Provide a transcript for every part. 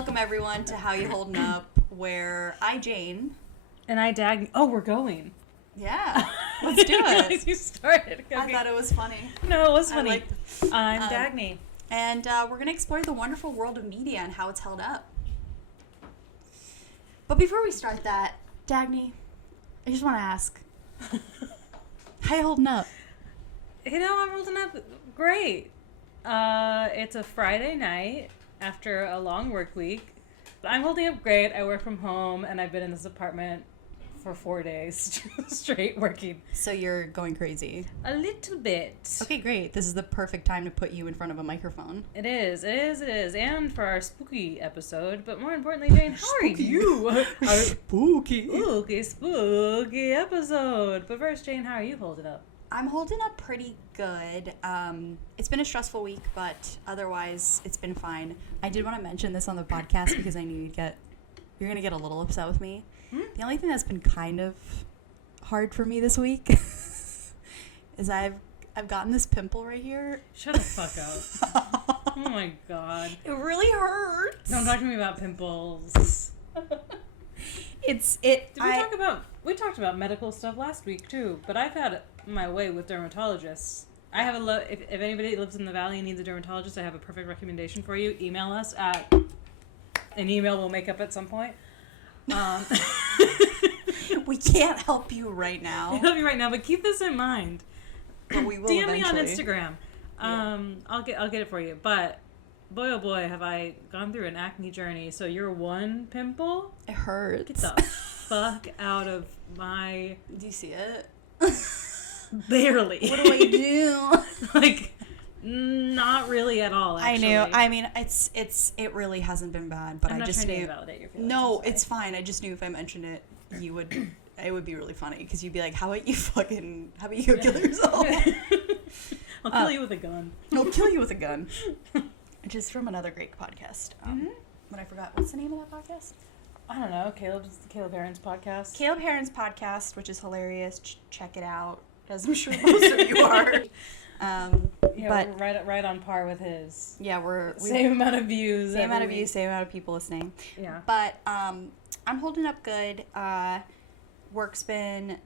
Welcome everyone to How You Holdin' Up, where I, Jane. And I, Dagny. Oh, we're going. Yeah, let's do it. You started. Okay. I thought it was funny. No, it was funny. I'm Dagny. And we're going to explore the wonderful world of media and how it's held up. But before we start that, Dagny, I just want to ask, how you holding up? You know, I'm holding up great. It's a Friday night after a long work week. I'm holding up great. I work from home, and I've been in this apartment for 4 days straight working. So you're going crazy? A little bit. Okay, great. This is the perfect time to put you in front of a microphone. It is. And for our spooky episode, but more importantly, Jane, how are you? Spooky episode. But first, Jane, how are you holding up? I'm holding up pretty good. It's been a stressful week, but otherwise it's been fine. I did want to mention this on the podcast because I knew you're going to get a little upset with me. The only thing that's been kind of hard for me this week is I've gotten this pimple right here. Shut the fuck up. Oh my god. It really hurts. Don't talk to me about pimples. We talked about medical stuff last week too, but I've had my way with dermatologists. I have if anybody lives in the valley and needs a dermatologist, I have a perfect recommendation for you. Email us at an email we'll make up at some point. We can't help you right now. But keep this in mind. But we will DM eventually. me on Instagram. I'll get it for you. But boy, oh boy, have I gone through an acne journey. So your one pimple, it hurts. Get the fuck out of my. Do you see it? Barely. What do I do? Like, not really at all. Actually. I knew. I mean, it really hasn't been bad, but I'm I not just trying knew. To validate your feelings. No, it's fine. I just knew if I mentioned it, it would be really funny because you'd be like, how about you go kill yourself? I'll kill you with a gun. I'll kill you with a gun. Which is from another great podcast. But I forgot. What's the name of that podcast? I don't know. Caleb Heron's podcast. Caleb Heron's podcast, which is hilarious. Check it out, as I'm sure most of you are. But we're right on par with his. Yeah, we're same amount of views. Same amount of views, same amount of people listening. Yeah. But I'm holding up good. Work's been,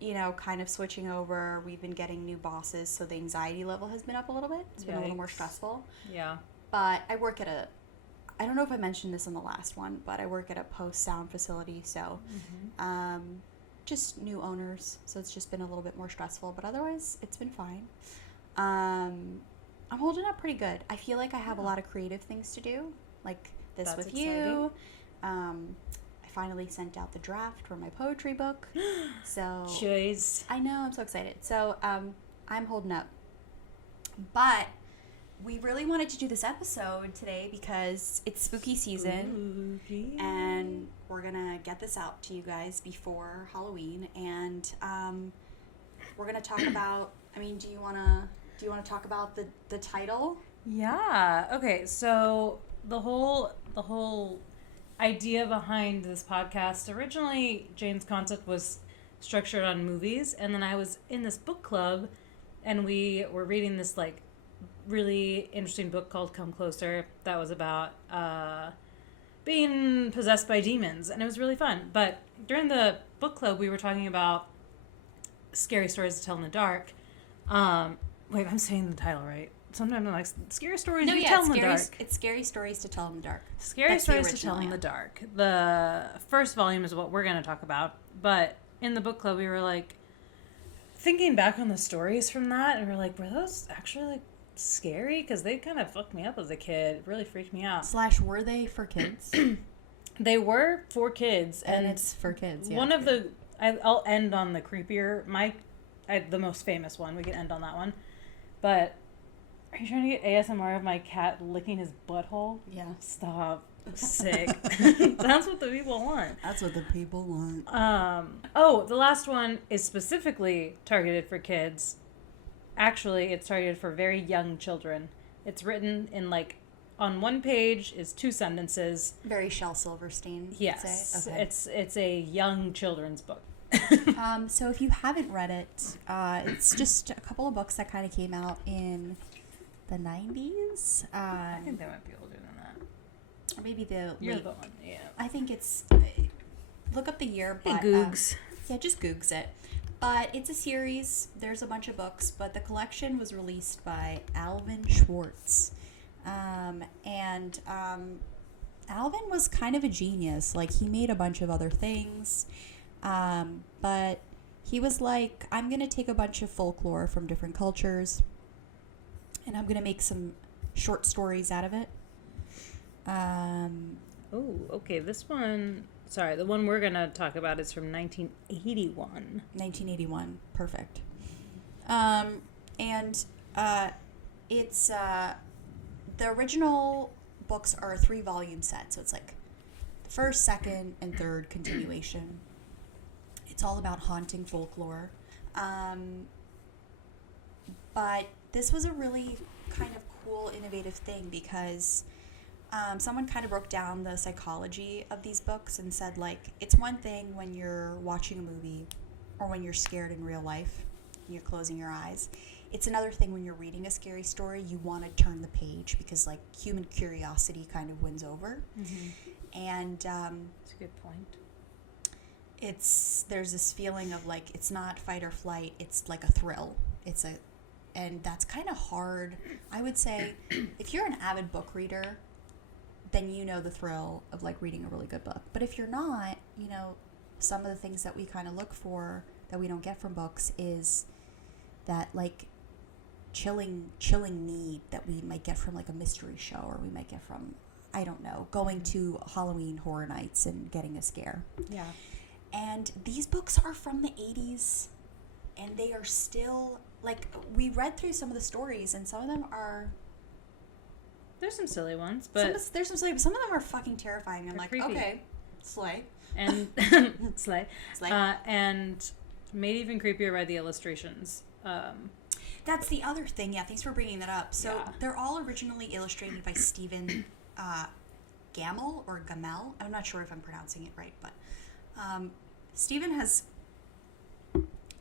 kind of switching over. We've been getting new bosses, so the anxiety level has been up a little bit. It's been a little more stressful. Yeah. But I work at I don't know if I mentioned this in the last one, but I work at a post-sound facility, so just new owners, so it's just been a little bit more stressful, but otherwise it's been fine. I'm holding up pretty good. I feel like I have a lot of creative things to do, like this. That's with exciting. You. I finally sent out the draft for my poetry book, so Jeez. I know, I'm so excited. So I'm holding up, but we really wanted to do this episode today because it's spooky season, and we're gonna get this out to you guys before Halloween, and we're gonna talk about. I mean, do you wanna talk about the title? Yeah. Okay. So the whole idea behind this podcast, originally Jane's concept was structured on movies, and then I was in this book club, and we were reading this like really interesting book called Come Closer that was about being possessed by demons, and it was really fun. But during the book club we were talking about scary stories to tell in the dark. Wait, I'm saying the title right. Sometimes I'm like, scary stories to tell in the dark. It's scary stories to tell in the dark. Scary stories to tell in the dark. The first volume is what we're going to talk about. But in the book club, we were like thinking back on the stories from that, and we're like, were those actually like scary? Because they kind of fucked me up as a kid. It really freaked me out. / were they for kids? They were for kids, and it's for kids. Yeah, one of the I'll end on the creepier. The most famous one. We can end on that one. But are you trying to get ASMR of my cat licking his butthole? Yeah. Stop. Sick. That's what the people want. That's what the people want. The last one is specifically targeted for kids. Actually, it's targeted for very young children. It's written in on one page is 2 sentences. Very Shel Silverstein. Yes. Okay. It's a young children's book. So if you haven't read it, it's just a couple of books that kind of came out in the 90s. I think they might be older than that. maybe the You're late, the one, yeah. I think it's, look up the year, but Hey, Googs. yeah, just Googs it. But it's a series. There's a bunch of books, but the collection was released by Alvin Schwartz, and Alvin was kind of a genius. Like, he made a bunch of other things, but he was like, I'm gonna take a bunch of folklore from different cultures, and I'm gonna make some short stories out of it. Oh, okay. This one, sorry, the one we're going to talk about is from 1981. 1981. Perfect. And it's the original books are a 3-volume set, so it's like the first, second, and third continuation. It's all about haunting folklore. But this was a really kind of cool, innovative thing because someone kind of broke down the psychology of these books and said, like, it's one thing when you're watching a movie or when you're scared in real life and you're closing your eyes. It's another thing when you're reading a scary story, you want to turn the page because, like, human curiosity kind of wins over. Mm-hmm. And that's a good point. There's this feeling of, like, it's not fight or flight, it's like a thrill. And that's kind of hard. I would say if you're an avid book reader, then you know the thrill of, like, reading a really good book. But if you're not, you know, some of the things that we kind of look for that we don't get from books is that, like, chilling need that we might get from, like, a mystery show, or we might get from, I don't know, going to Halloween Horror Nights and getting a scare. Yeah. And these books are from the 80s, and they are still, like, we read through some of the stories, and some of them are... There's some silly ones, but... There's some silly, but some of them are fucking terrifying. I'm like, creepy. Okay, slay. And... slay. And made even creepier by the illustrations. That's the other thing. Yeah, thanks for bringing that up. So yeah. They're all originally illustrated by Stephen Gamel or Gamel. I'm not sure if I'm pronouncing it right, but Stephen has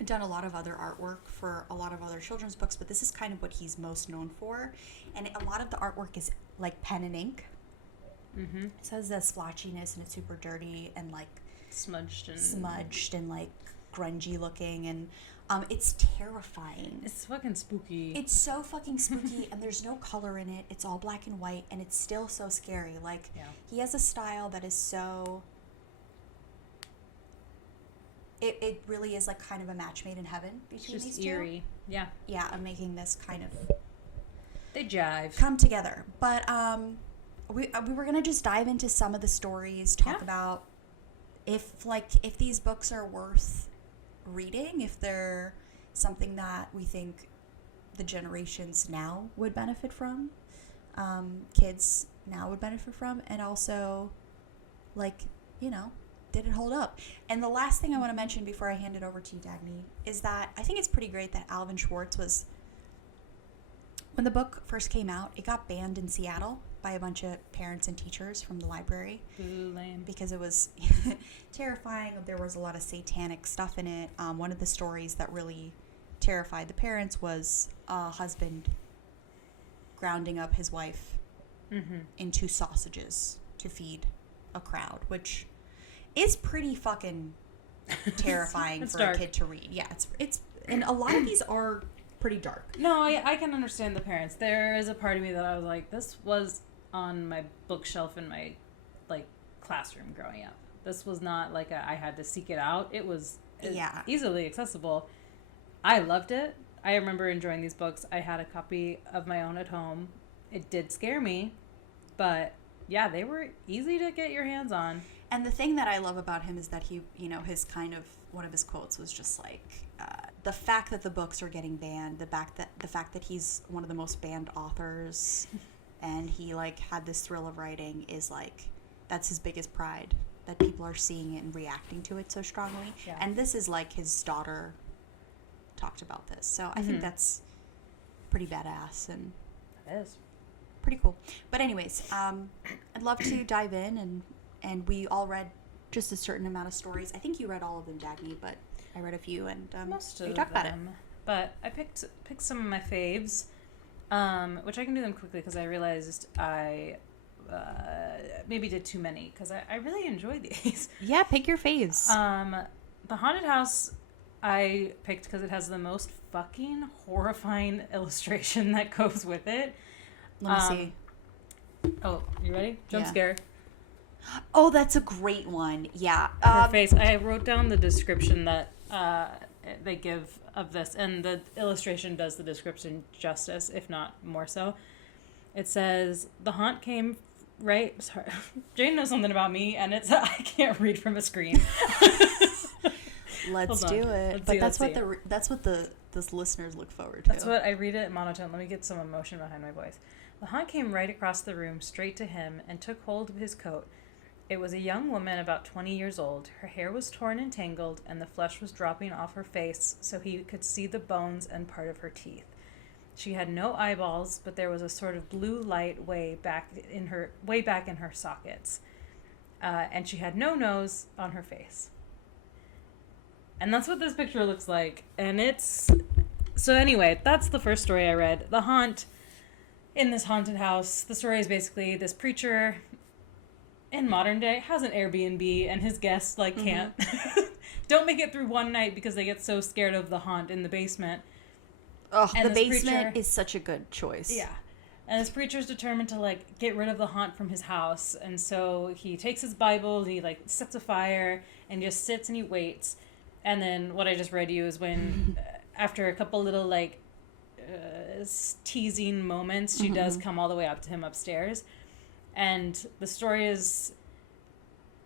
done a lot of other artwork for a lot of other children's books, but this is kind of what he's most known for. And a lot of the artwork is like pen and ink. Mm-hmm. It has that splotchiness, and it's super dirty and like smudged and like grungy looking, and it's terrifying. It's fucking spooky. It's so fucking spooky, and there's no color in it. It's all black and white, and it's still so scary. Like, yeah. He has a style that is so... It really is like kind of a match made in heaven between these two. Just eerie. Yeah. Yeah, I'm making this kind of... They jive. Come together. But we were going to just dive into some of the stories, talk about if these books are worth reading, if they're something that we think the generations now would benefit from, kids now would benefit from, and also, like, you know, did it hold up? And the last thing I want to mention before I hand it over to you, Dagny, is that I think it's pretty great that Alvin Schwartz was, when the book first came out, it got banned in Seattle by a bunch of parents and teachers from the library. Ooh, lame. Because it was terrifying. There was a lot of satanic stuff in it. One of the stories that really terrified the parents was a husband grounding up his wife into sausages to feed a crowd, which is pretty fucking terrifying for dark. A kid to read. Yeah, it's and a lot of these are pretty dark. No, I can understand the parents. There is a part of me that I was like, this was on my bookshelf in my, like, classroom growing up. This was not like I had to seek it out. It was easily accessible. I loved it. I remember enjoying these books. I had a copy of my own at home. It did scare me, but yeah, they were easy to get your hands on. And the thing that I love about him is that he, you know, his kind of, one of his quotes was just like, the fact that the books are getting banned, the fact that he's one of the most banned authors, and he, like, had this thrill of writing is, like, that's his biggest pride, that people are seeing it and reacting to it so strongly. Yeah. And this is, like, his daughter talked about this. So I think that's pretty badass, and it is pretty cool. But anyways, I'd love to dive in, and we all read just a certain amount of stories. I think you read all of them, Dagny, but I read a few, and most of we talked about it. But I picked some of my faves, which I can do them quickly because I realized I maybe did too many because I really enjoy these. Yeah, pick your faves. The haunted house I picked because it has the most fucking horrifying illustration that goes with it. Let me see. Oh, you ready? Jump Yeah. scare. Oh, that's a great one. Yeah. Her face. I wrote down the description that they give of this, and the illustration does the description justice, if not more so. It says, the haunt came right... Sorry. Jane knows something about me, and it's... I can't read from a screen. Let's do it. But that's what the listeners look forward to. That's what I read it monotone. Let me get some emotion behind my voice. The haunt came right across the room, straight to him, and took hold of his coat. It was a young woman about 20 years old. Her hair was torn and tangled, and the flesh was dropping off her face so he could see the bones and part of her teeth. She had no eyeballs, but there was a sort of blue light way back in her sockets. And she had no nose on her face. And that's what this picture looks like. And it's... So anyway, that's the first story I read. The haunt in this haunted house. The story is basically this preacher in modern day has an Airbnb, and his guests can't... don't make it through one night because they get so scared of the haunt in the basement. Oh, the basement is such a good choice. Yeah. And this preacher's determined to, get rid of the haunt from his house. And so he takes his Bible, and he, sets a fire, and just sits and he waits. And then what I just read you is when, after a couple little, teasing moments, she does come all the way up to him upstairs. And the story is...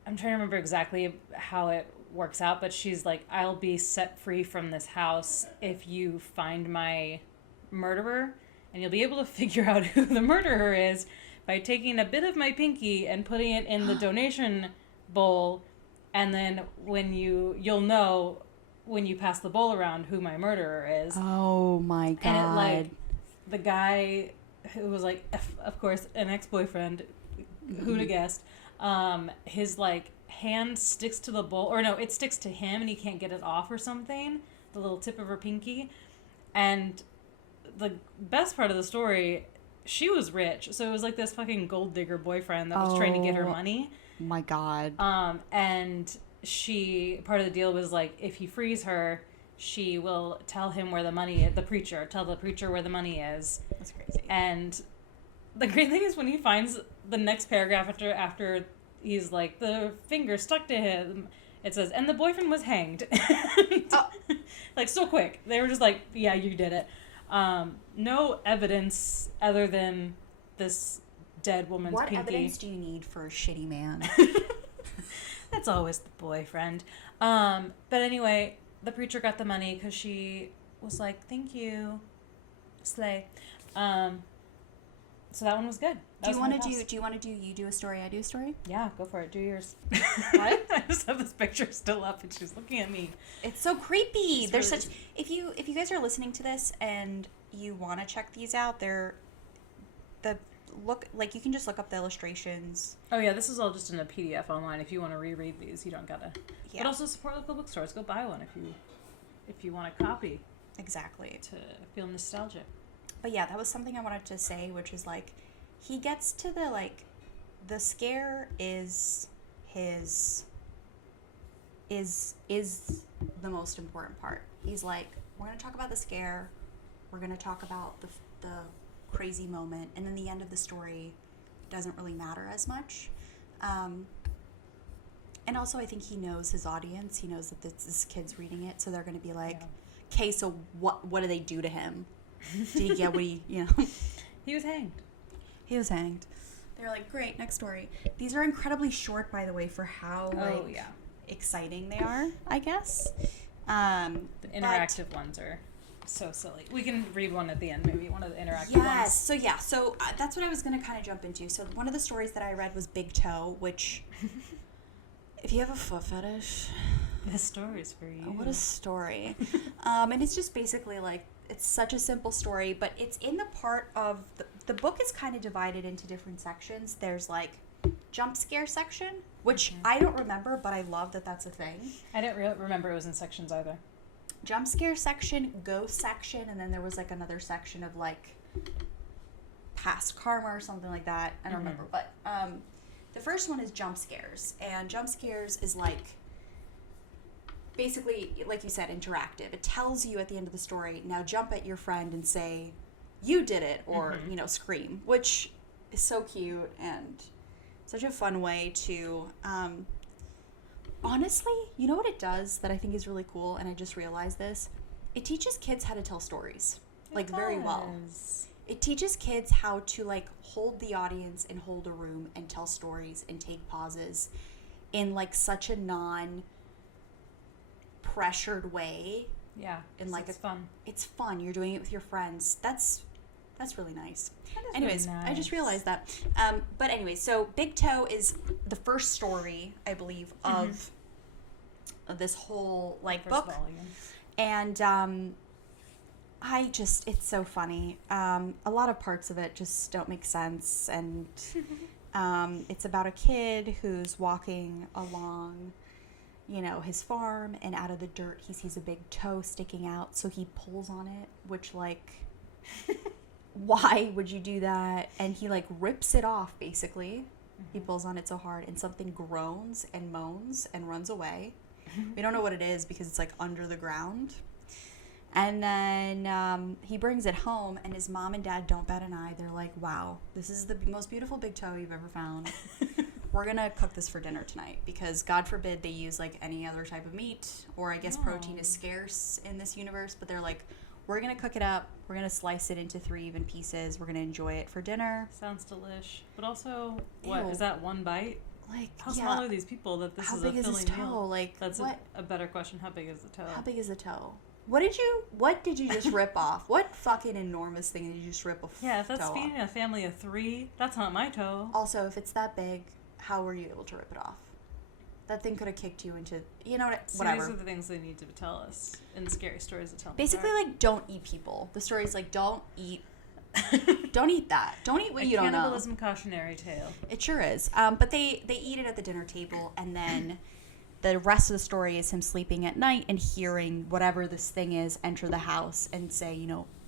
I'm trying to remember exactly how it works out, but she's like, I'll be set free from this house if you find my murderer, and you'll be able to figure out who the murderer is by taking a bit of my pinky and putting it in the donation bowl, and then you'll know when you pass the bowl around who my murderer is. Oh my god. And the guy who was of course an ex-boyfriend, who'd have guessed, his hand sticks to the bowl, or no, it sticks to him and he can't get it off or something, the little tip of her pinky. And the best part of the story, she was rich, so it was this fucking gold digger boyfriend that was trying to get her money. My god. And part of the deal was if he frees her, she will tell him where the money is, tell the preacher where the money is. That's crazy. And the great thing is when he finds the next paragraph after he's the finger stuck to him, it says, and the boyfriend was hanged. So quick. They were just yeah, you did it. No evidence other than this dead woman's pinky. What evidence do you need for a shitty man? That's always the boyfriend. But anyway, the preacher got the money because she was thank you, slay. So that one was good. Do you want to do you do a story, I do a story? Yeah, go for it. Do yours. What? I just have this picture still up and she's looking at me. It's so creepy. There's really... If you guys are listening to this and you want to check these out, you can just look up the illustrations. Oh yeah, this is all just in a PDF online. If you want to reread these, you don't gotta. Yeah. But also support local bookstores. Go buy one if you want a copy. Exactly. To feel nostalgic. But yeah, that was something I wanted to say, which is he gets to the scare is the most important part. He's we're going to talk about the scare, we're going to talk about the crazy moment, and then the end of the story doesn't really matter as much. And also I think he knows his audience. He knows that this kid's reading it, so they're going to be okay, so what do they do to him? Did he get what he, He was hanged. They're great, next story. These are incredibly short, by the way, for how exciting they are, I guess. The interactive ones are so silly. We can read one at the end, maybe one of the interactive ones. Yes, so that's what I was going to kind of jump into. So one of the stories that I read was Big Toe, which, if you have a foot fetish... This story is for you. Oh, what a story. And it's just basically it's such a simple story, but it's in the part of the book is kind of divided into different sections. There's jump scare section, which I don't remember, but I love that that's a thing. I didn't remember it was in sections either. Jump scare section, ghost section, and then there was another section of past karma or something like that. I don't remember, but the The first one is jump scares, and jump scares is like basically, like you said, interactive. It tells you at the end of the story, now jump at your friend and say, you did it, or, scream, which is so cute and such a fun way to, honestly, you know what it does that I think is really cool, and I just realized this? It teaches kids how to tell stories, very well. It teaches kids how to, hold the audience and hold a room and tell stories and take pauses in, such a non-pressured way. Yeah, and it's fun. It's fun. You're doing it with your friends. That's really nice. Anyways, really nice. I just realized that. But anyway, so Big Toe is the first story, I believe, of this whole book. Volume. And it's so funny. A lot of parts of it just don't make sense, and it's about a kid who's walking along, his farm, and out of the dirt he sees a big toe sticking out, so he pulls on it, which why would you do that? And he rips it off, basically. He pulls on it so hard, and something groans and moans and runs away. We don't know what it is because it's under the ground. And then he brings it home, and his mom and dad don't bat an eye. They're like, wow, this is the most beautiful big toe you've ever found. We're going to cook this for dinner tonight because God forbid they use any other type of meat, or I guess protein is scarce in this universe, but they're like, we're going to cook it up. We're going to slice it into 3 even pieces. We're going to enjoy it for dinner. Sounds delish. But also, what, is that one bite? How yeah. small are these people that this How is big a is filling his toe? meal? That's a better question. How big is the toe? How big is the toe? What did you just rip off? What fucking enormous thing did you just rip off? Yeah, if that's toe feeding off? a family of 3, that's not my toe. Also, if it's that big, how were you able to rip it off? That thing could have kicked you into, whatever. These are the things they need to tell us in scary stories to tell. Basically, don't eat people. The story's don't eat. Don't eat that. Don't eat what you don't know. Cannibalism cautionary tale. It sure is. But they eat it at the dinner table, and then the rest of the story is him sleeping at night and hearing whatever this thing is enter the house and say,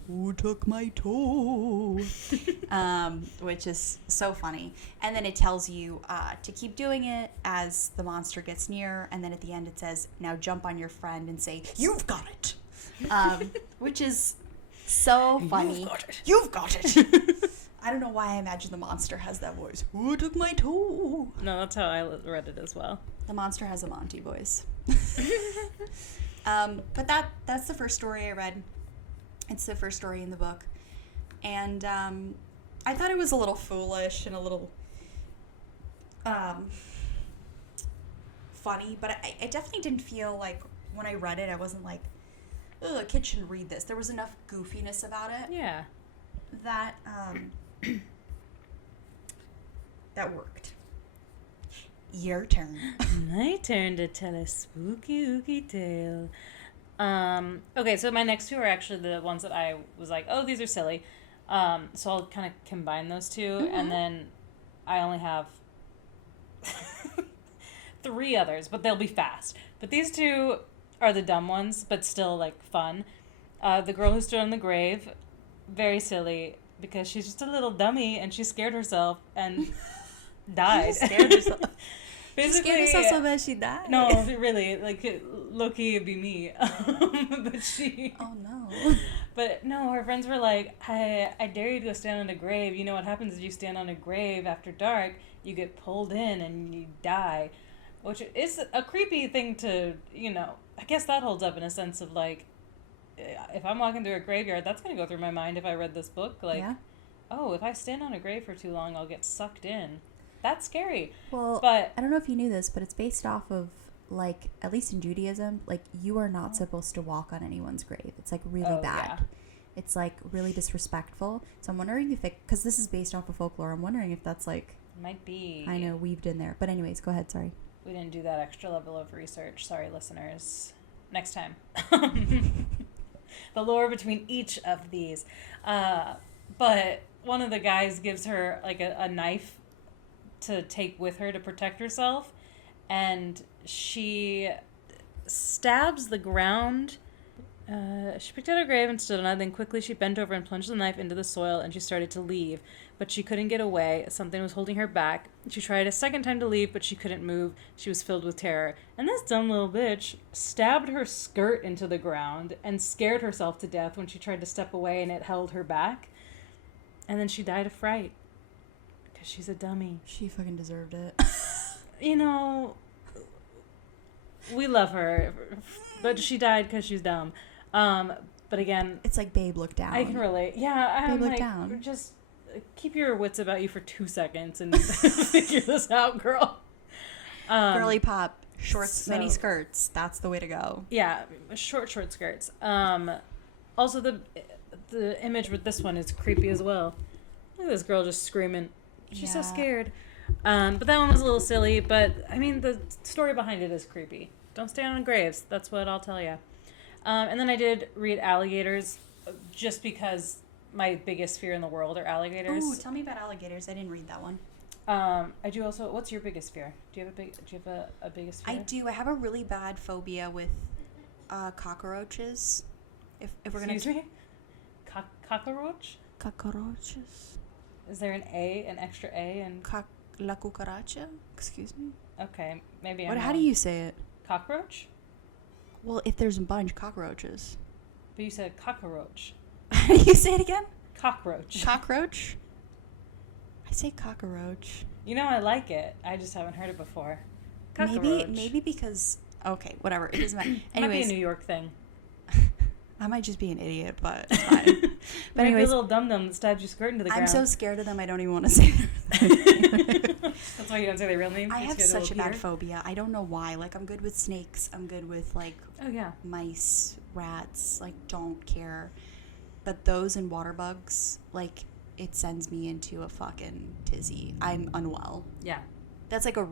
who took my toe? Which is so funny. And then it tells you to keep doing it as the monster gets near. And then at the end it says, now jump on your friend and say, you've got it. Which is so funny. You've got it. I don't know why I imagine the monster has that voice. Who took my toe? No, that's how I read it as well. The monster has a Monty voice. But that's the first story I read. It's the first story in the book. And I thought it was a little foolish and a little funny, but I definitely didn't feel when I read it, I wasn't ugh, a kid shouldn't read this. There was enough goofiness about it. Yeah. That that worked. Your turn. My turn to tell a spooky, ooky tale. Okay, so my next 2 are actually the ones that I was like, oh, these are silly. So I'll kind of combine those 2, and then I only have 3 others, but they'll be fast. But these 2 are the dumb ones, but still, fun. The Girl Who Stood on the Grave, very silly, because she's just a little dummy, and she scared herself and died. She scared herself. Basically, she scared herself so bad she died. No, really, low-key it'd be me. But she... Oh, no. But no, her friends were like, I dare you to go stand on a grave. You know what happens if you stand on a grave after dark? You get pulled in and you die. Which is a creepy thing to, I guess that holds up in a sense of if I'm walking through a graveyard, that's going to go through my mind if I read this book. Yeah. Oh, if I stand on a grave for too long, I'll get sucked in. That's scary. Well, but I don't know if you knew this, but it's based off of, at least in Judaism, you are not supposed to walk on anyone's grave. It's, really bad. Yeah. It's, really disrespectful. So I'm wondering if because this is based off of folklore, I'm wondering if that's, Might be. I know, weaved in there. But anyways, go ahead, sorry. We didn't do that extra level of research. Sorry, listeners. Next time. The lore between each of these. But one of the guys gives her, a knife to take with her to protect herself, and she stabs the ground. She picked out her grave and stood on it. Then quickly she bent over and plunged the knife into the soil, and she started to leave. but she couldn't get away. Something was holding her back. She tried a second time to leave, but she couldn't move. She was filled with terror. And this dumb little bitch stabbed her skirt into the ground and scared herself to death when she tried to step away and it held her back. And then she died of fright. Because she's a dummy. She fucking deserved it. You know, we love her, but she died because she's dumb. But again, it's like, babe, look down. I can relate. Yeah, I'm babe, look like, down. Just keep your wits about you for 2 seconds and figure this out, girl. Girly pop, shorts, mini skirts. That's the way to go. Yeah, short skirts. Also, the image with this one is creepy as well. Look at this girl just screaming. She's so scared. But that one was a little silly. But I mean, the story behind it is creepy. Don't stand on graves. That's what I'll tell you. And then I did read alligators, just because my biggest fear in the world are alligators. Ooh, tell me about alligators. I didn't read that one. I do also. What's your biggest fear? Do you have a biggest fear? I do. I have a really bad phobia with cockroaches. If we're gonna. Excuse me. Cockroach. Cockroaches. Is there an extra A, and la cucaracha? Excuse me. Okay, maybe. How do you say it? Cockroach. Well, if there's a bunch, cockroaches. But you said cockroach. How do you say it again? Cockroach. Cockroach? I say cockroach. You know, I like it. I just haven't heard it before. Cockroach. Maybe because... Okay, whatever. It doesn't matter. Anyways. Might be a New York thing. I might just be an idiot, but it's fine. But anyways, a little dum-dum that stabbed your skirt into the ground. I'm so scared of them, I don't even want to say them. That's why you don't say their real name? I have such a bad phobia. I don't know why. Like, I'm good with snakes. I'm good with, like... Oh, yeah. Mice, rats. Like, don't care. But those and water bugs, like, it sends me into a fucking tizzy. I'm unwell. Yeah. That's like a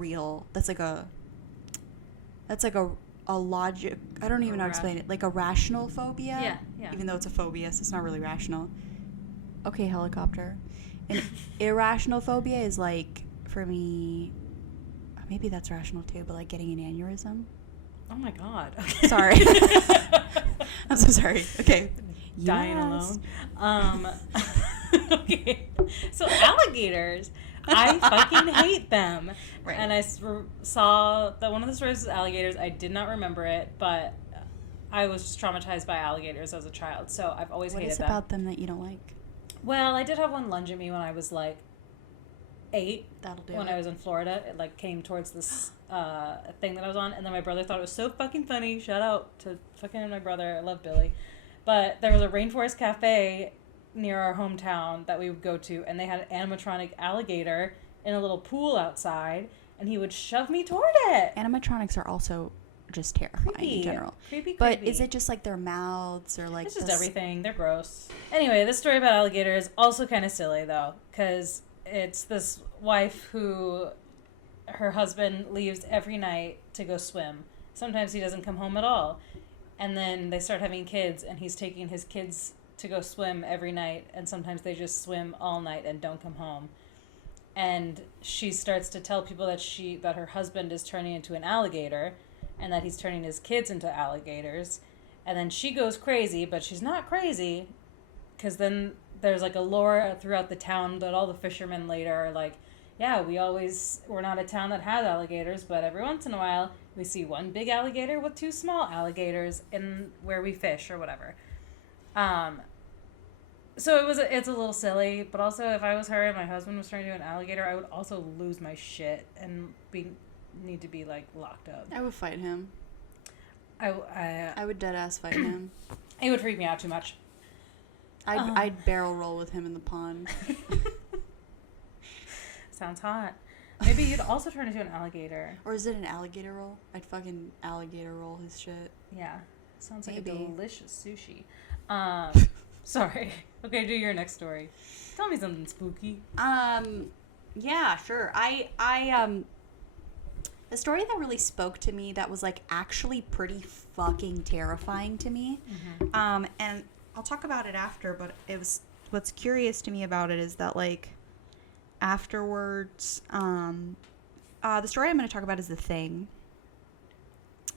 logic. I don't even know how to explain it. Like a rational phobia. Yeah. Even though it's a phobia, so it's not really rational. Okay, helicopter. An irrational phobia is like, for me, maybe that's rational too, but like getting an aneurysm. Oh my God. Okay. Sorry. I'm so sorry. Okay. Dying alone. Okay. So alligators. I fucking hate them. Right. And I saw that one of the stories was alligators. I did not remember it, but I was just traumatized by alligators as a child. So I've always hated them. What is about them that you don't like? Well, I did have one lunge at me when I was like 8. That'll do when I was in Florida. It like came towards this thing that I was on. And then my brother thought it was so fucking funny. Shout out to fucking my brother. I love Billy. But there was a rainforest cafe near our hometown that we would go to, and they had an animatronic alligator in a little pool outside, and he would shove me toward it. Animatronics are also just terrifying in general. Creepy. But is it just like their mouths or like... It's just everything. They're gross. Anyway, this story about alligators also kind of silly, though, because it's this wife who her husband leaves every night to go swim. Sometimes he doesn't come home at all. And then they start having kids, and he's taking his kids to go swim every night, and sometimes they just swim all night and don't come home. And she starts to tell people that her husband is turning into an alligator, and that he's turning his kids into alligators. And then she goes crazy, but she's not crazy, because then there's like a lore throughout the town that all the fishermen later are like, yeah, we're not a town that has alligators, but every once in a while we see one big alligator with 2 small alligators in where we fish or whatever. So it's a little silly, but also if I was her and my husband was turning into an alligator, I would also lose my shit and need to be like locked up. I would fight him. I would dead ass fight him. It would freak me out too much. I'd barrel roll with him in the pond. Sounds hot. Maybe you'd also turn into an alligator. Or is it an alligator roll? I'd fucking alligator roll his shit. Yeah. Sounds like Maybe. a delicious sushi. Sorry. Okay, do your next story. Tell me something spooky. Yeah, sure. The story that really spoke to me that was like actually pretty fucking terrifying to me. Mm-hmm. And I'll talk about it after, but what's curious to me about it is that like afterwards, the story I'm going to talk about is The Thing.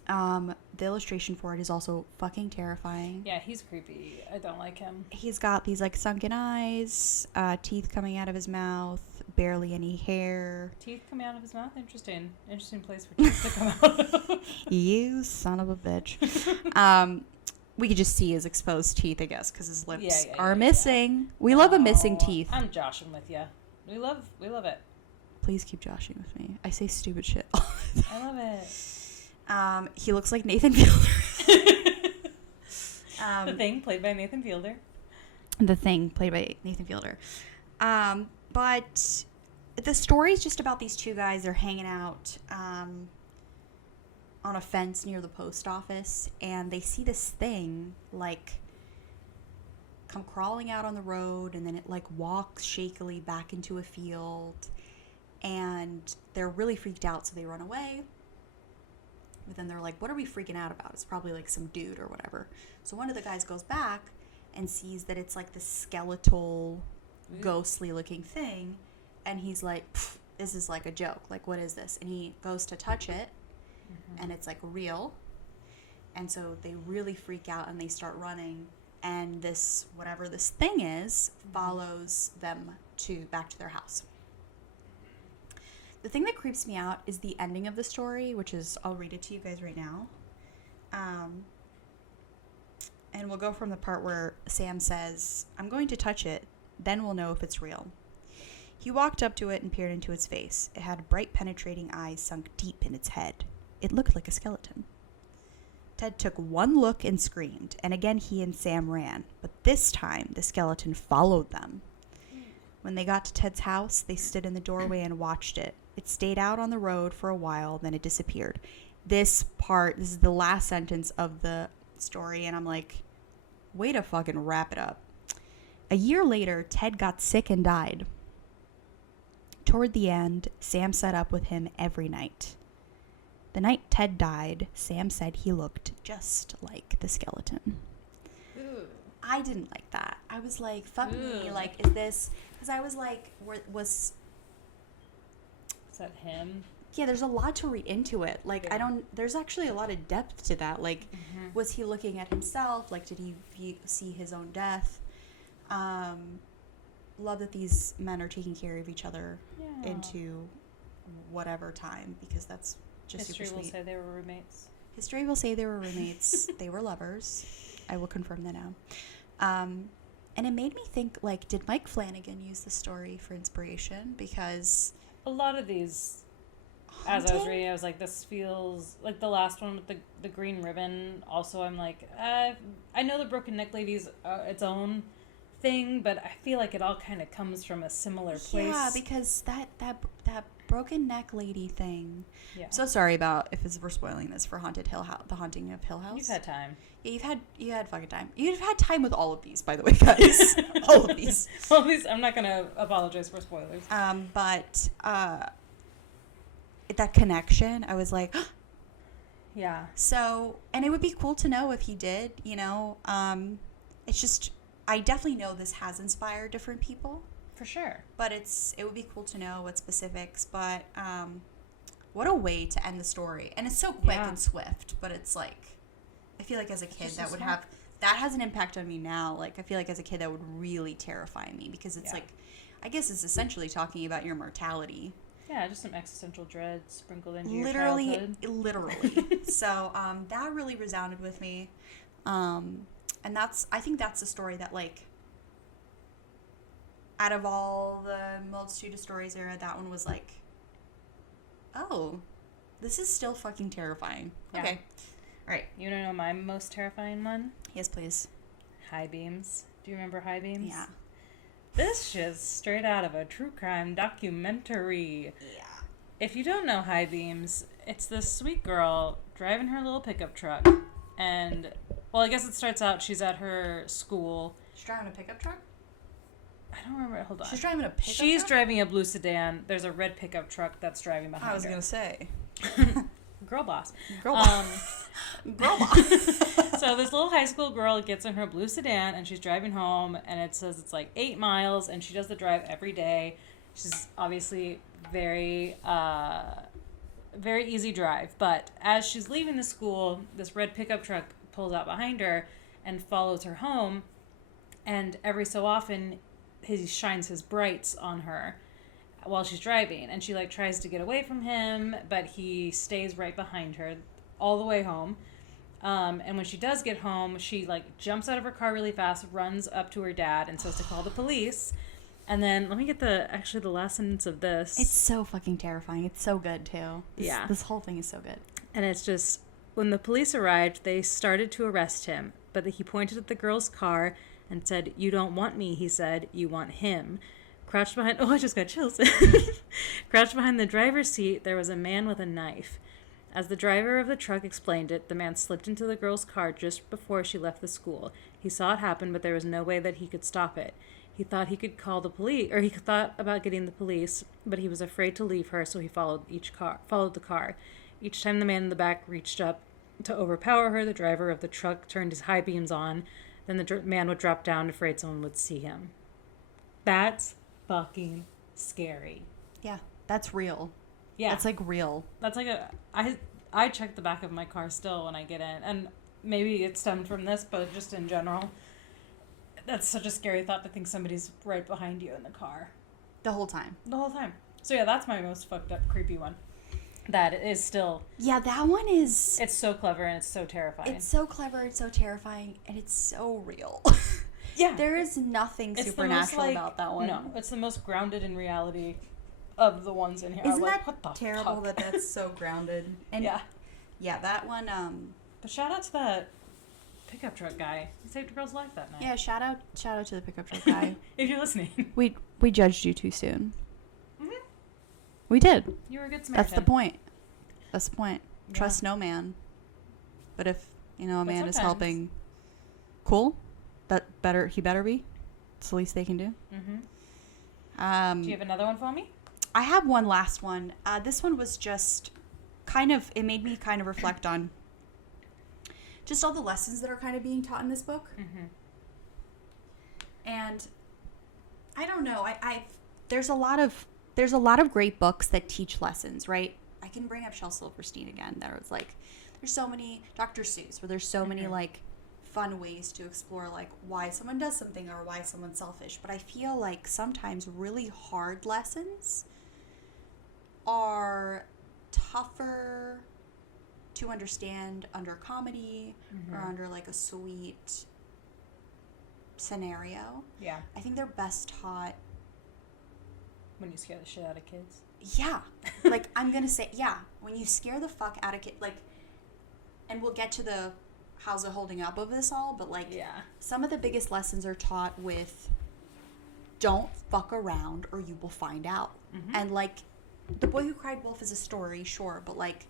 The illustration for it is also fucking terrifying. Yeah, he's creepy. I don't like him. He's got these like sunken eyes, teeth coming out of his mouth, barely any hair. Teeth coming out of his mouth? Interesting place for teeth to come out of. You son of a bitch. We could just see his exposed teeth, I guess, because his lips are missing. We love a missing teeth. I'm joshing with you. We love it. Please keep joshing with me. I say stupid shit. I love it. He looks like Nathan Fielder. The Thing, played by Nathan Fielder. The Thing, played by Nathan Fielder. But the story is just about these two guys. They're hanging out on a fence near the post office, and they see this thing, like, come crawling out on the road, and then it, like, walks shakily back into a field, and they're really freaked out, so they run away. But then they're like, what are we freaking out about? It's probably, like, some dude or whatever. So one of the guys goes back and sees that it's, like, this skeletal, ghostly-looking thing, and he's like, this is, like, a joke. Like, what is this? And he goes to touch it, and it's, like, real. And so they really freak out, and they start running, and this, whatever this thing is, follows them back to their house. The thing that creeps me out is the ending of the story, which is, I'll read it to you guys right now. And we'll go from the part where Sam says, I'm going to touch it, then we'll know if it's real. He walked up to it and peered into its face. It had bright, penetrating eyes sunk deep in its head. It looked like a skeleton. Ted took one look and screamed, and again he and Sam ran, but this time the skeleton followed them. When they got to Ted's house, they stood in the doorway and watched it. It stayed out on the road for a while, then it disappeared. This is the last sentence of the story, and I'm like, way to fucking wrap it up. A year later, Ted got sick and died. Toward the end, Sam sat up with him every night. The night Ted died, Sam said he looked just like the skeleton. Ooh. I didn't like that. I was like, fuck me, like, is this... Because I was like, Is that him? Yeah, there's a lot to read into it. Like, there's actually a lot of depth to that. Like, was he looking at himself? Like, did he see his own death? Love that these men are taking care of each other into whatever time, because that's just History super sweet. will say they were roommates. History will say they were roommates. They were lovers. I will confirm that now. And it made me think, like, did Mike Flanagan use the story for inspiration? Because a lot of these, as I was reading, I was like, this feels like the last one with the green ribbon. Also, I'm like, I know the Broken Neck Lady's its own thing, but I feel like it all kind of comes from a similar place. Yeah, because that Broken Neck Lady thing. Yeah. So sorry about if we're spoiling this for The Haunting of Hill House. You've had time. Yeah, you had fucking time. You've had time with all of these, by the way, guys. All of these. All of these. I'm not gonna apologize for spoilers. But that connection, I was like, yeah. So, and it would be cool to know if he did. You know, it's just, I definitely know this has inspired different people. For sure. But it would be cool to know what specifics. But what a way to end the story. And it's so quick and swift, but it's like, I feel like as a kid that has an impact on me now. Like, I feel like as a kid that would really terrify me, because it's like, I guess it's essentially talking about your mortality. Yeah, just some existential dread sprinkled into your childhood. Literally. So that really resounded with me. And I think that's a story that, like, out of all the multitude of stories era, that one was like, oh, this is still fucking terrifying. Yeah. Okay. All right. You want to know my most terrifying one? Yes, please. High beams. Do you remember high beams? Yeah. This shit's straight out of a true crime documentary. Yeah. If you don't know high beams, it's this sweet girl driving her little pickup truck. And, well, I guess it starts out, she's at her school. She's driving a pickup truck? I don't remember. Hold on. She's driving a pickup truck? She's driving a blue sedan. There's a red pickup truck that's driving behind her. I was going to say. Girl boss. Girl boss. Girl boss. So this little high school girl gets in her blue sedan, and she's driving home, and it says it's like 8 miles, and she does the drive every day. She's obviously very very easy drive. But as she's leaving the school, this red pickup truck pulls out behind her and follows her home. And every so often, he shines his brights on her while she's driving. And she, like, tries to get away from him, but he stays right behind her all the way home. And when she does get home, she, like, jumps out of her car really fast, runs up to her dad, and says to call the police. And then, let me get the last sentence of this. It's so fucking terrifying. It's so good, too. This whole thing is so good. And it's just, when the police arrived, they started to arrest him. But he pointed at the girl's car and said, "You don't want me," he said. "You want him." Crouched behind, I just got chills. Crouched behind the driver's seat, there was a man with a knife. As the driver of the truck explained it, the man slipped into the girl's car just before she left the school. He saw it happen, but there was no way that he could stop it. He thought he could call the police, or he thought about getting the police, but he was afraid to leave her, so he followed the car. Each time the man in the back reached up to overpower her, the driver of the truck turned his high beams on. Then the man would drop down, afraid someone would see him. That's fucking scary. Yeah, that's real. Yeah. That's, like, real. That's like I check the back of my car still when I get in. And maybe it stemmed from this, but just in general, that's such a scary thought to think somebody's right behind you in the car. The whole time. So yeah, that's my most fucked up, creepy one. That is still... Yeah, that one is... It's so clever and it's so terrifying. It's so clever, it's so terrifying, and it's so real. Yeah. There is nothing supernatural about that one. No, it's the most grounded in reality of the ones in here. Isn't like, that what the terrible fuck? that's so grounded? And yeah, that one, But shout out to that pickup truck guy. He saved a girl's life that night. Yeah, shout out to the pickup truck guy. If you're listening. We judged you too soon. Mm-hmm. We did. You were a good Samaritan. That's the point. Yeah. Trust no man. But if, a man is sometimes... helping, cool. He better be. It's the least they can do. Mm-hmm. Do you have another one for me? I have one last one. This one was just it made me kind of reflect on just all the lessons that are kind of being taught in this book. Mm-hmm. And I don't know. There's a lot of great books that teach lessons, right? I can bring up Shel Silverstein again. That was like, there's so many Dr. Seuss, where there's so many like fun ways to explore like why someone does something or why someone's selfish. But I feel like sometimes really hard lessons are tougher to understand under comedy or under like a sweet scenario. Yeah. I think they're best taught when you scare the shit out of kids. Yeah. Like, I'm going to say, yeah, when you scare the fuck out of kids, like, and we'll get to the how's it holding up of this all, but like, some of the biggest lessons are taught with don't fuck around or you will find out. Mm-hmm. And like, The Boy Who Cried Wolf is a story, sure, but like,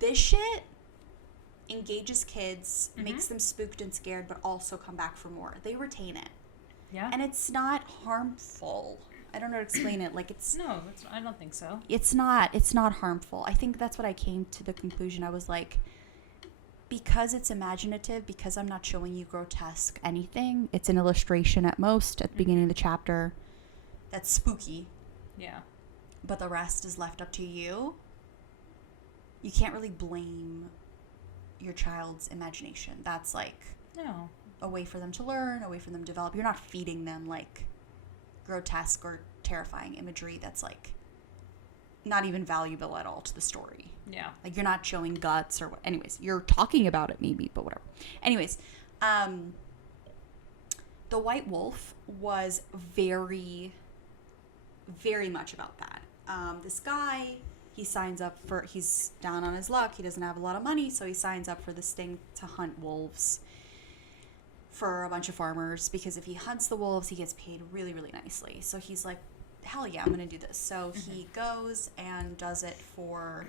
this shit engages kids, makes them spooked and scared, but also come back for more. They retain it. Yeah. And it's not harmful. I don't know how to explain it. Like, I don't think so. It's not harmful. I think that's what I came to the conclusion. I was like, because it's imaginative, because I'm not showing you grotesque anything, it's an illustration at most at the beginning of the chapter that's spooky. Yeah. But the rest is left up to you. You can't really blame your child's imagination. That's like a way for them to learn, a way for them to develop. You're not feeding them like grotesque or terrifying imagery that's like not even valuable at all to the story. Yeah. Like, you're not showing guts or what. Anyways, you're talking about it maybe, but whatever. Anyways, The White Wolf was very, very much about that. This guy, he's down on his luck. He doesn't have a lot of money, so he signs up for this thing to hunt wolves for a bunch of farmers, because if he hunts the wolves, he gets paid really, really nicely. So he's like, hell yeah, I'm going to do this. So he goes and does it for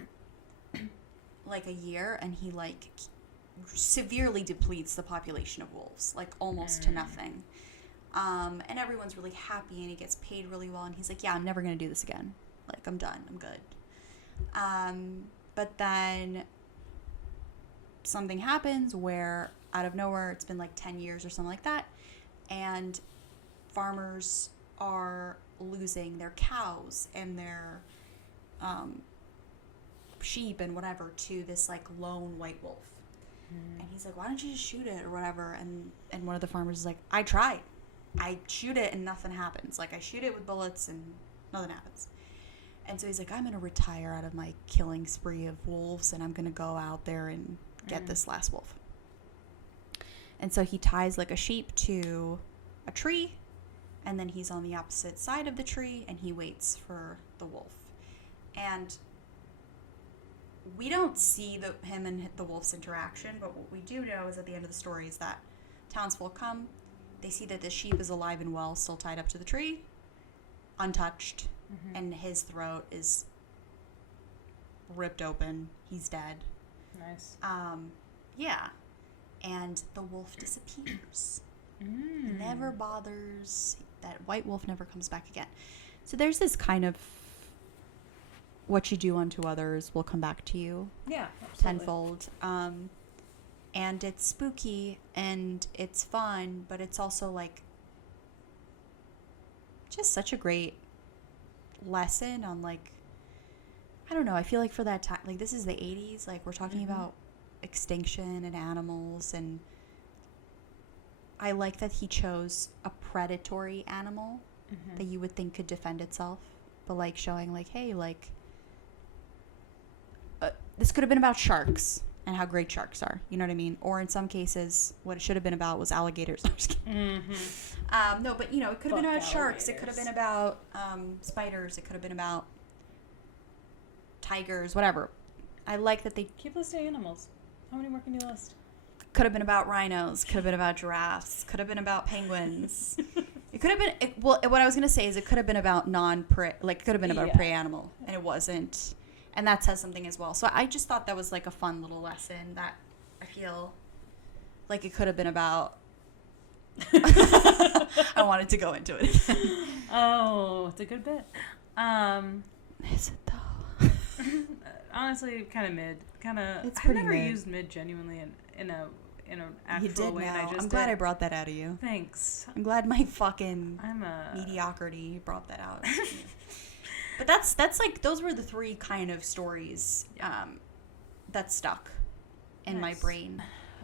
like a year, and he like severely depletes the population of wolves, like almost to nothing. And everyone's really happy, and he gets paid really well, and he's like, yeah, I'm never going to do this again. Like, I'm done. I'm good. But then something happens where out of nowhere, it's been like 10 years or something like that, and farmers are losing their cows and their sheep and whatever to this like lone white wolf. And he's like, why don't you just shoot it or whatever? And one of the farmers is like, I tried. I shoot it and nothing happens. Like, I shoot it with bullets and nothing happens. And so he's like, I'm going to retire out of my killing spree of wolves, and I'm going to go out there and get this last wolf. And so he ties like a sheep to a tree, and then he's on the opposite side of the tree, and he waits for the wolf. And we don't see him and the wolf's interaction, but what we do know is at the end of the story is that townsfolk come, they see that the sheep is alive and well, still tied up to the tree, untouched, and his throat is ripped open. He's dead. Nice. Yeah. And the wolf disappears. Never bothers. That white wolf never comes back again. So there's this kind of what you do unto others will come back to you. Yeah, absolutely. Tenfold. And it's spooky and it's fun, but it's also like just such a great lesson on like, I don't know, I feel like for that time, like this is the 80s, like we're talking about extinction and animals, and I like that he chose a predatory animal that you would think could defend itself, but like showing like, hey, like this could have been about sharks and how great sharks are, you know what I mean? Or in some cases, what it should have been about was alligators. I'm just kidding. No, but you know, it could have been about sharks. It could have been about spiders. It could have been about tigers, whatever. I like that they keep listing animals. How many more can you list? Could have been about rhinos. Could have been about giraffes. Could have been about penguins. It could have been. Well, what I was gonna say is it could have been about non-prey. Like it could have been about a prey animal, and it wasn't. And that says something as well. So I just thought that was like a fun little lesson that I feel like it could have been about. I wanted to go into it. Oh, it's a good bit. Is it though? Honestly, kind of mid. I've never used mid genuinely in an actual you did way. now. And I'm glad I brought that out of you. Thanks. I'm glad my fucking mediocrity brought that out. But that's like, those were the three kind of stories that stuck in my brain.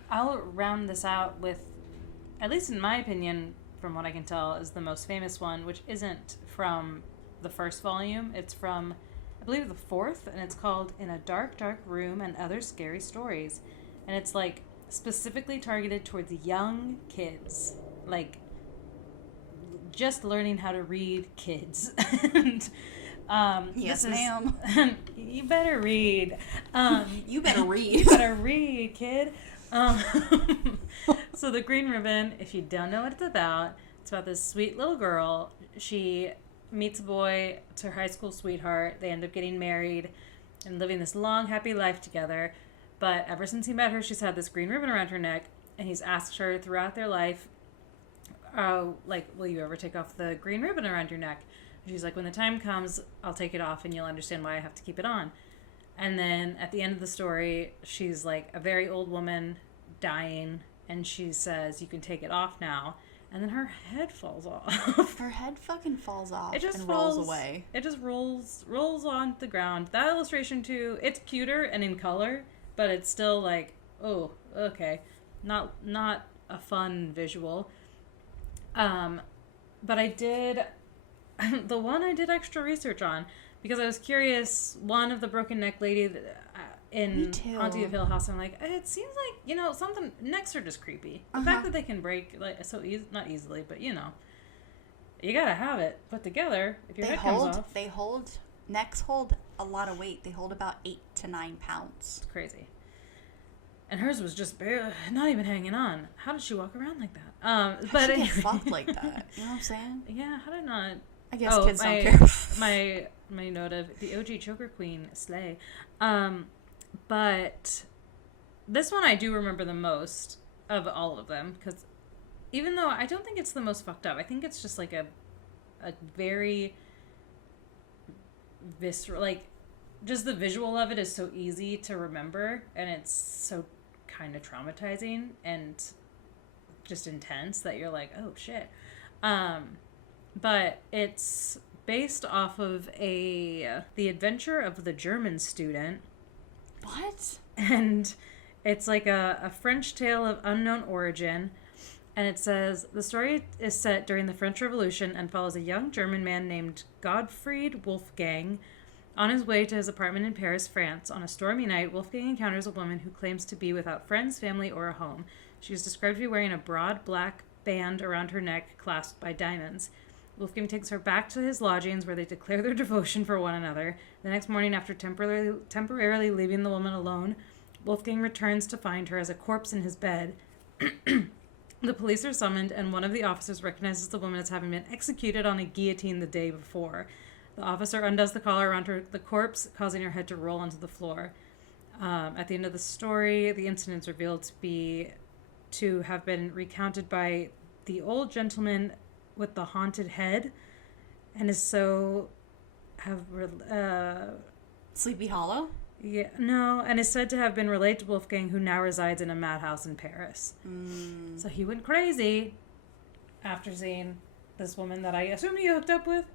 I'll round this out with, at least in my opinion, from what I can tell, is the most famous one, which isn't from the first volume. It's from, I believe, the fourth, and it's called In a Dark, Dark Room and Other Scary Stories. And it's like specifically targeted towards young kids, like just learning how to read kids. And yes, ma'am. You better read. You better read. You better read, kid. So the Green Ribbon, if you don't know what it's about this sweet little girl. She meets a boy, it's her high school sweetheart. They end up getting married and living this long, happy life together. But ever since he met her, she's had this green ribbon around her neck, and he's asked her throughout their life, like, will you ever take off the green ribbon around your neck? She's like, when the time comes, I'll take it off and you'll understand why I have to keep it on. And then at the end of the story, she's like a very old woman dying, and she says, you can take it off now. And then her head falls off. Her head fucking falls off. It just and rolls away. It just rolls on the ground. That illustration too, it's cuter and in color, but it's still like, oh, okay. Not a fun visual. But I did the one I did extra research on because I was curious. One of the broken neck lady in Haunting of Hill House, I'm like, it seems like, something, necks are just creepy. The fact that they can break like so not easily, but you gotta have it put together if your head comes off. Necks hold a lot of weight. They hold about 8 to 9 pounds. It's crazy. And hers was just barely, not even hanging on. How did she walk around like that? How did she get fucked like that? You know what I'm saying? Yeah, how did not? I guess kids don't care. my note of the OG Choker Queen, slay. But this one I do remember the most of all of them, because even though I don't think it's the most fucked up, I think it's just like a very visceral, like, just the visual of it is so easy to remember, and it's so kind of traumatizing and just intense that you're like, oh shit. But it's based off of the adventure of the German student What? And it's like a French tale of unknown origin. And it says, the story is set during the French Revolution and follows a young German man named Gottfried Wolfgang. On his way to his apartment in Paris, France, on a stormy night, Wolfgang encounters a woman who claims to be without friends, family, or a home. She is described to be wearing a broad black band around her neck clasped by diamonds. Wolfgang takes her back to his lodgings where they declare their devotion for one another. The next morning, after temporarily leaving the woman alone, Wolfgang returns to find her as a corpse in his bed. The police are summoned, and one of the officers recognizes the woman as having been executed on a guillotine the day before. The officer undoes the collar around the corpse, causing her head to roll onto the floor. At the end of the story, the incident is revealed to have been recounted by the old gentleman with the haunted head, and is so Sleepy Hollow? Yeah, no, and is said to have been relayed to Wolfgang, who now resides in a madhouse in Paris. So he went crazy after seeing this woman that I assume you hooked up with.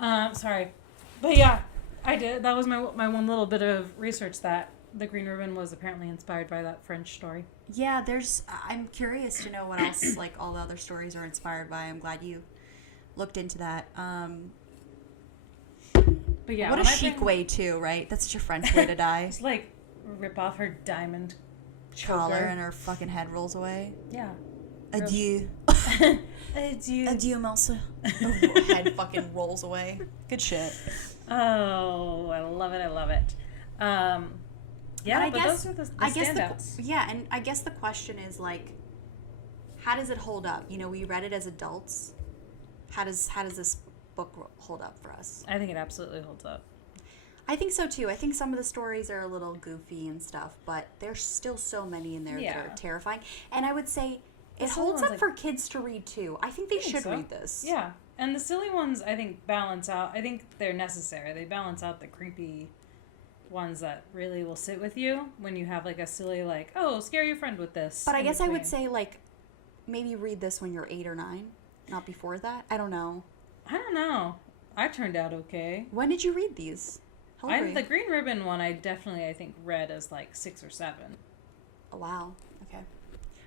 Sorry. But yeah, I did. That was my one little bit of research, that the Green Ribbon was apparently inspired by that French story. Yeah, I'm curious to know what else, like, all the other stories are inspired by. I'm glad you looked into that. But yeah, what a chic way too, right? That's such a French way to die. Just like rip off her diamond collar and her fucking head rolls away. Yeah. Adieu. Adieu. Adieu, Melsa. Her head fucking rolls away. Good shit. Oh, I love it. I love it. Yeah, but those are the standouts. And I guess the question is, like, how does it hold up? You know, we read it as adults. How does this book hold up for us? I think it absolutely holds up. I think so too. I think some of the stories are a little goofy and stuff, but there's still so many in there that are terrifying. And I would say it holds up for kids to read too. I think they should read this. Yeah. And the silly ones, I think, balance out. I think they're necessary. They balance out the creepy ones that really will sit with you when you have, like, a silly, like, oh, scare your friend with this. But I guess I would say, like, maybe read this when you're 8 or 9, not before that. I don't know. I turned out okay. When did you read these? The Green Ribbon one, I think, read as, like, 6 or 7. Oh, wow. Okay.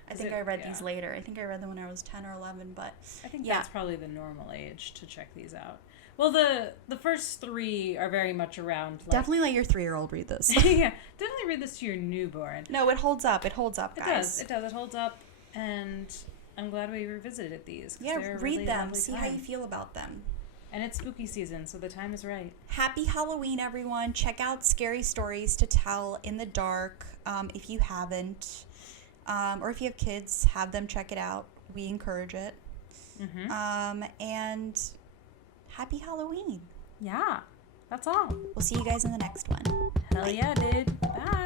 I think I read these later. I think I read them when I was 10 or 11, but... I think that's probably the normal age to check these out. Well, the first 3 are very much around... Like, definitely let your 3-year-old read this. Yeah, definitely read this to your newborn. No, it holds up. It holds up, guys. It does. It holds up, and I'm glad we revisited these. Yeah, read really them. See how you feel about them. And it's spooky season, so the time is right. Happy Halloween, everyone. Check out Scary Stories to Tell in the Dark if you haven't. Or if you have kids, have them check it out. We encourage it. Mm-hmm. And happy Halloween. Yeah, that's all. We'll see you guys in the next one. Hell yeah, dude. Bye.